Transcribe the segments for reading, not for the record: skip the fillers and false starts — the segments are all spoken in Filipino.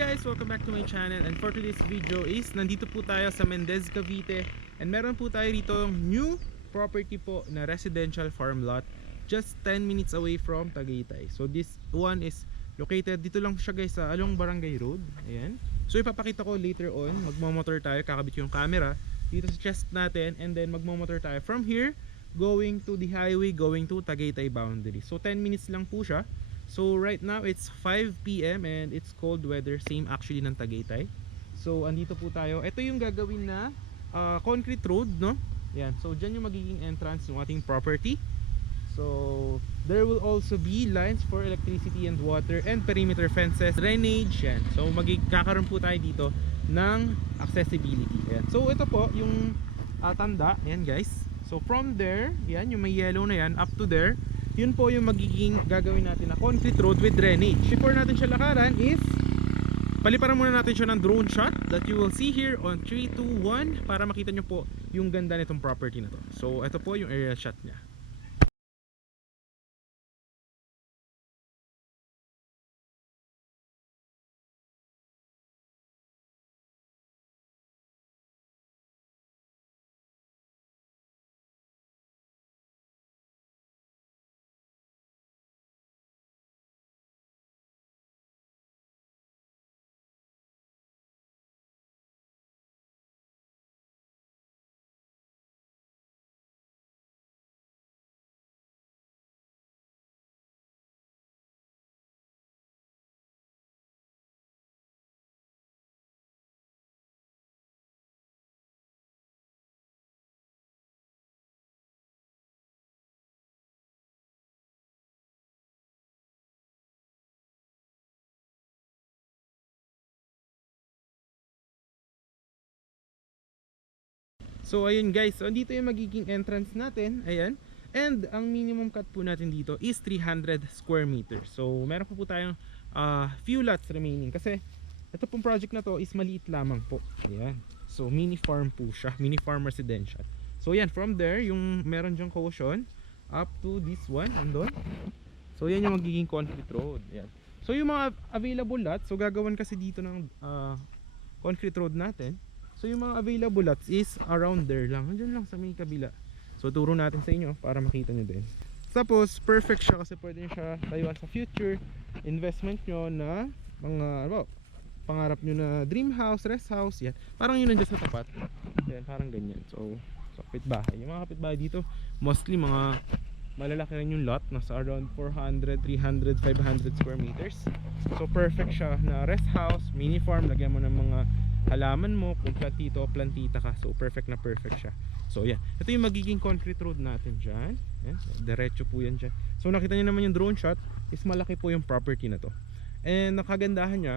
guys! Welcome back to my channel, and for today's video is nandito po tayo sa Mendez, Cavite, and meron po tayo rito new property po na residential farm lot just 10 minutes away from Tagaytay. So this one is located dito lang siya guys sa Along Barangay Road. Ayan. So ipapakita ko later on, magmamotor tayo, kakabit yung camera dito sa chest natin, and then magmamotor tayo from here going to the highway going to Tagaytay boundary. So 10 minutes lang po siya. So right now it's 5 PM and it's cold weather, same actually ng Tagaytay. So andito po tayo. Ito yung gagawin na concrete road, no? Yan. So dyan yung magiging entrance ng ating property. So there will also be lines for electricity and water and perimeter fences, drainage, yan. So magkakaroon po tayo dito ng accessibility. Yan. So ito po yung tanda, yan guys. So from there, yan yung may yellow na yan up to there, yun po yung magiging gagawin natin na concrete road with drainage. Before natin siya lakaran is paliparan muna natin siya ng drone shot that you will see here on 3, 2, 1 para makita nyo po yung ganda nitong property na to. So ito po yung aerial shot nya. So ayun guys, so dito yung magiging entrance natin, ayan. And ang minimum cut po natin dito is 300 square meters. So meron po tayong few lots remaining kasi ito pong project na to is maliit lamang po. Ayan. So mini farm po siya, mini farm residential. So yan, from there yung meron dyang caution up to this one andun. So yan yung magiging concrete road. Ayan. So yung mga available lots, so gagawan kasi dito ng concrete road natin. So yung mga available lots is around there lang. Nandiyan lang sa may kabila. So turo natin sa inyo para makita nyo din. Tapos perfect siya kasi pwede nyo siya tayuan sa future investment nyo na mga pangarap nyo na dream house, rest house. Yan. Parang yun nandiyan sa tapat. Yan, parang ganyan. So kapitbahay. Yung mga kapitbahay dito mostly mga malalaki rin yung lot. Nasa around 400, 300, 500 square meters. So perfect siya na rest house, mini farm. Lagyan mo ng mga halaman mo kung plantito o plantita ka. So perfect na perfect siya. So yan, ito yung magiging concrete road natin dyan. Yan, diretso po yan dyan. So nakita nyo naman yung drone shot is malaki po yung property na to. And nakagandahan nya,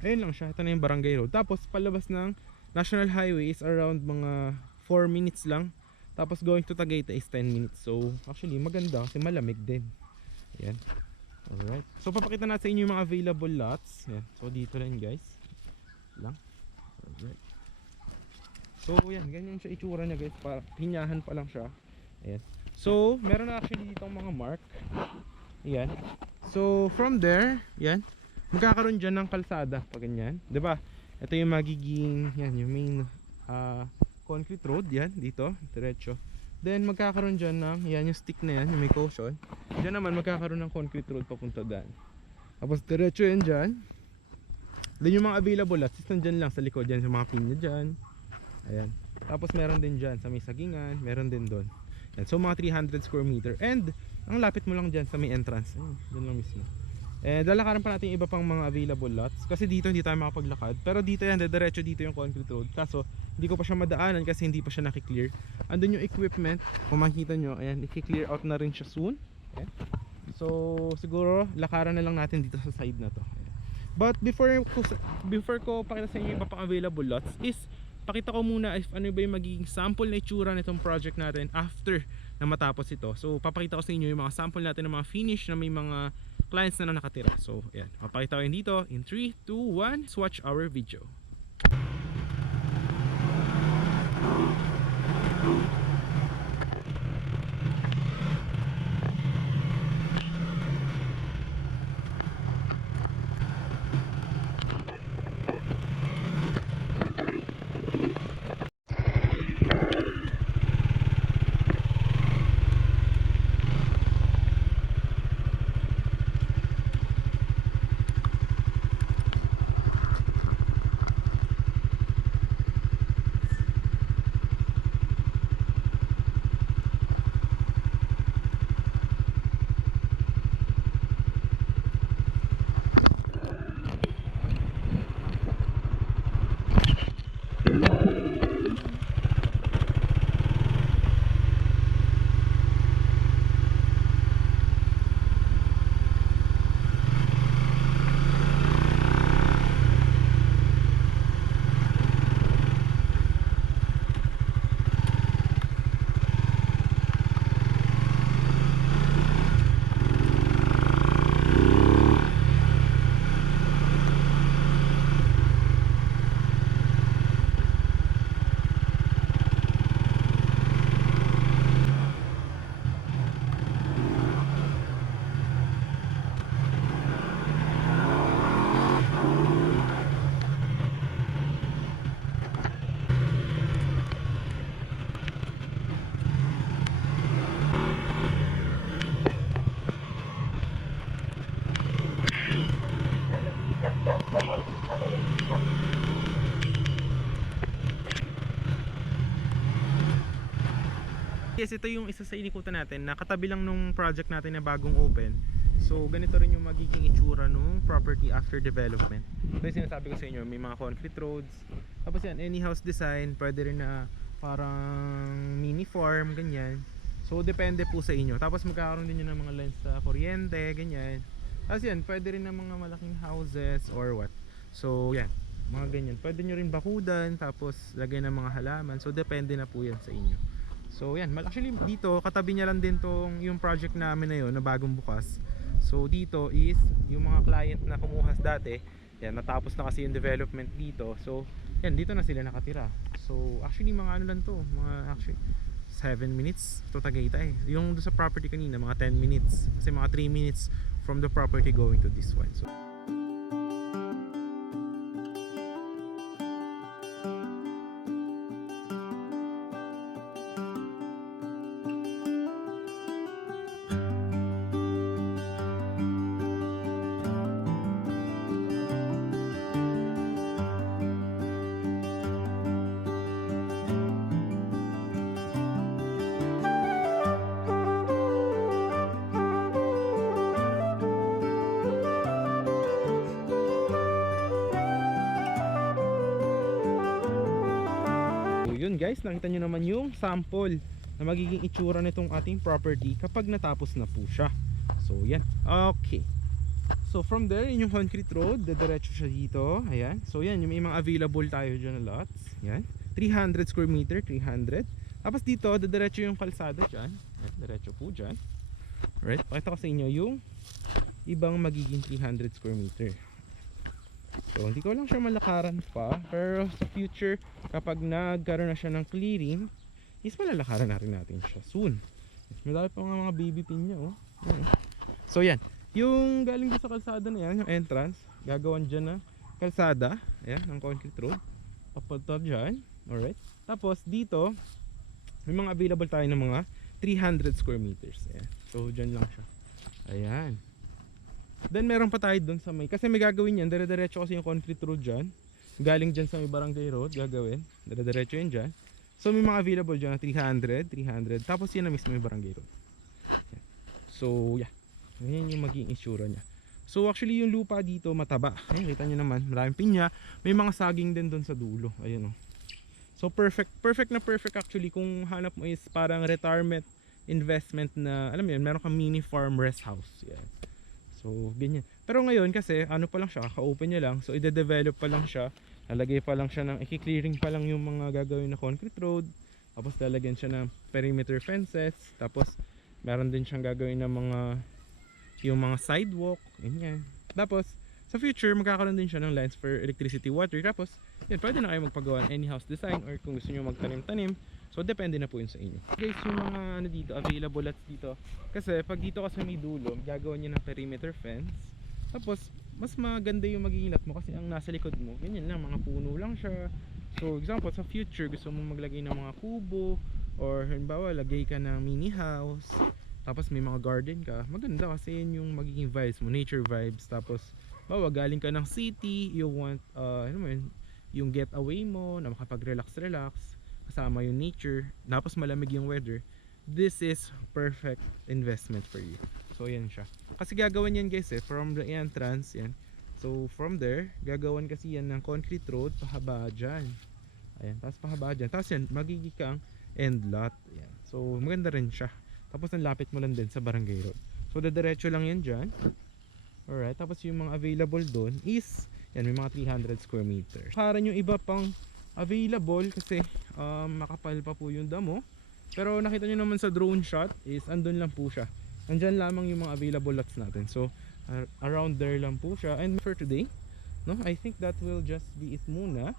ayun lang siya. Ito na yung barangay road. Tapos palabas ng national highway is around mga 4 minutes lang. Tapos going to Tagaytay is 10 minutes. So actually maganda kasi malamig din. Yan. Alright. So papakita natin sa inyo yung mga available lots. Yan. So dito lang guys lang. Alright. So yan, ganyan siya itsura niya guys, pinyahan pa lang siya. Ayan. So meron na actually ditong mga mark. Ayan. So from there, yan, magkakaroon dyan ng kalsada pag ganyan, 'di ba? Ito yung magiging yan, yung main concrete road yan dito, diretso. Then magkakaroon dyan ng yan, yung stick na yan, yung may caution. Diyan naman magkakaroon ng concrete road papunta dyan. Tapos diretso yan dyan. Then yung mga available lots nandyan lang sa likod, dyan sa mga pinya dyan. Ayan. Tapos meron din dyan sa may sagingan, meron din doon. So mga 300 square meter. And ang lapit mo lang dyan sa may entrance. Ayun, dyan lang mismo. Lalakaran pa natin iba pang mga available lots. Kasi dito hindi tayo makapaglakad. Pero dito yan, diretso dito yung concrete road. Kaso hindi ko pa siya madaanan kasi hindi pa siya nakiklear. Andun yung equipment. Kung makikita nyo, ayan, i-clear out na rin siya soon. Ayan. So siguro lakaran na lang natin dito sa side na to. But before ko pakita sa inyo yung iba pang available lots is pakita ko muna if ano ba yung magiging sample na itsura nitong project natin after na matapos ito. So papakita ko sa inyo yung mga sample natin ng mga finish na may mga clients na nakatira. So ayan, papakita ko yun dito in 3, 2, 1. Watch our video. Yes, ito yung isa sa inikutan natin na katabi lang nung project natin na bagong open. So ganito rin yung magiging itsura nung property after development. So yung sinasabi ko sa inyo, may mga concrete roads. Tapos yan, any house design, pwede rin na parang mini farm, ganyan. So depende po sa inyo. Tapos magkakaroon din yun ng mga lines sa kuryente, ganyan. Tapos yan, pwede rin ng mga malaking houses or what. So yan, mga ganyan. Pwede nyo rin bakudan, tapos lagay ng mga halaman. So depende na po yan sa inyo. So yan, actually dito katabi niya lang din tong yung project namin na yun na bagong bukas. So dito is yung mga client na kumuhas dati, yan natapos na kasi yung development dito. So yan, dito na sila nakatira. So actually mga ano lang to, mga actually 7 minutes to Tagaytay. Yung sa property kanina mga 10 minutes. Kasi mga 3 minutes from the property going to this one. So yun guys, nakita nyo naman yung sample na magiging itsura nitong ating property kapag natapos na po siya. So yan, okay. So from there, yun yung concrete road, dediretso siya dito. Ayan, so yan, yung may mga available tayo dyan na lots. Yan, 300 square meter, 300. Tapos dito, dediretso yung kalsada dyan. At diretso po dyan. Alright, pakita ko sa inyo yung ibang magiging 300 square meter. So hindi ko lang siya malakaran pa, pero sa future kapag nagkaroon na siya ng clearing is malalakaran na rin natin siya soon. Madami pa mga baby pin niya, oh. Yan, oh. So yan, yung galing doon sa kalsada na yan, yung entrance, gagawan dyan na kalsada, ayan, ng concrete road papunta dyan. Alright, tapos dito may mga available tayo ng mga 300 square meters. Ayan. So dyan lang siya, ayan. Then meron pa tayo dun sa may, kasi may gagawin yan, dire-diretso kasi yung concrete road dyan. Galing dyan sa may barangay road, gagawin, dire-diretso yun dyan. So may mga available dyan na 300, 300. Tapos yun na mismo yung barangay road. Yan. So yeah, yan yung magiging itsura nya. So actually yung lupa dito mataba. Ayan, kita nyo naman, maraming pinya. May mga saging din dun sa dulo. Ayan, oh. So perfect na perfect actually kung hanap mo is parang retirement investment na, alam mo yun, meron kang mini farm rest house. Yan. So ganyan. Pero ngayon kasi ano pa lang siya, ka-open niya lang. So ide-develop pa lang siya. Lalagay pa lang siya ng, i-clearing pa lang yung mga gagawin na concrete road. Tapos lalagyan siya ng perimeter fences. Tapos meron din siyang gagawin ng mga, yung mga sidewalk, ganyan. Tapos sa future magkakaroon din siya ng lines for electricity, water. Tapos yun, pwede na kayo magpagawa ng any house design or kung gusto niyo magtanim-tanim. So depende na po yun sa inyo. Guys, yung mga ano dito, available lots dito. Kasi pag dito kasi may dulo, gagawin niyo ng perimeter fence. Tapos mas maganda yung magiging lot mo kasi ang nasa likod mo, ganyan lang, mga puno lang siya. So example, sa future gusto mo maglagay ng mga kubo or halimbawa lagay ka ng mini house. Tapos may mga garden ka. Maganda kasi yun yung magiging vibes mo, nature vibes. Tapos bawa galing ka ng city, you want ano mo yun, yung getaway mo na makapag-relax kasama yung nature, tapos malamig yung weather. This is perfect investment for you. So yan siya. Kasi gagawin yan guys from the entrance yan. So from there, gagawin kasi yan ng concrete road pahaba dyan. Ayan, tapos pahaba dyan. Tapos yan, magiging kang end lot. Ayan. So maganda rin siya. Tapos ang lapit mo lang din sa barangay road. So dediretso lang yan dyan. Alright, tapos yung mga available doon is yan, may mga 300 square meters. Karan yung iba pang available kasi makapal pa po yung damo. Pero nakita nyo naman sa drone shot is andun lang po siya. Andyan lamang yung mga available lots natin. So around there lang po siya. And for today, no, I think that will just be it muna.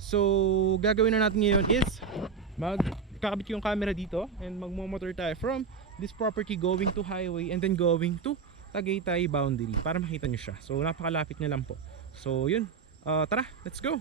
So gagawin na natin ngayon is magkakabit yung camera dito and magmo-motor tayo from this property going to highway and then going to Tagaytay boundary para makita nyo siya. So napakalapit nyo lang po. So yun, tara, let's go.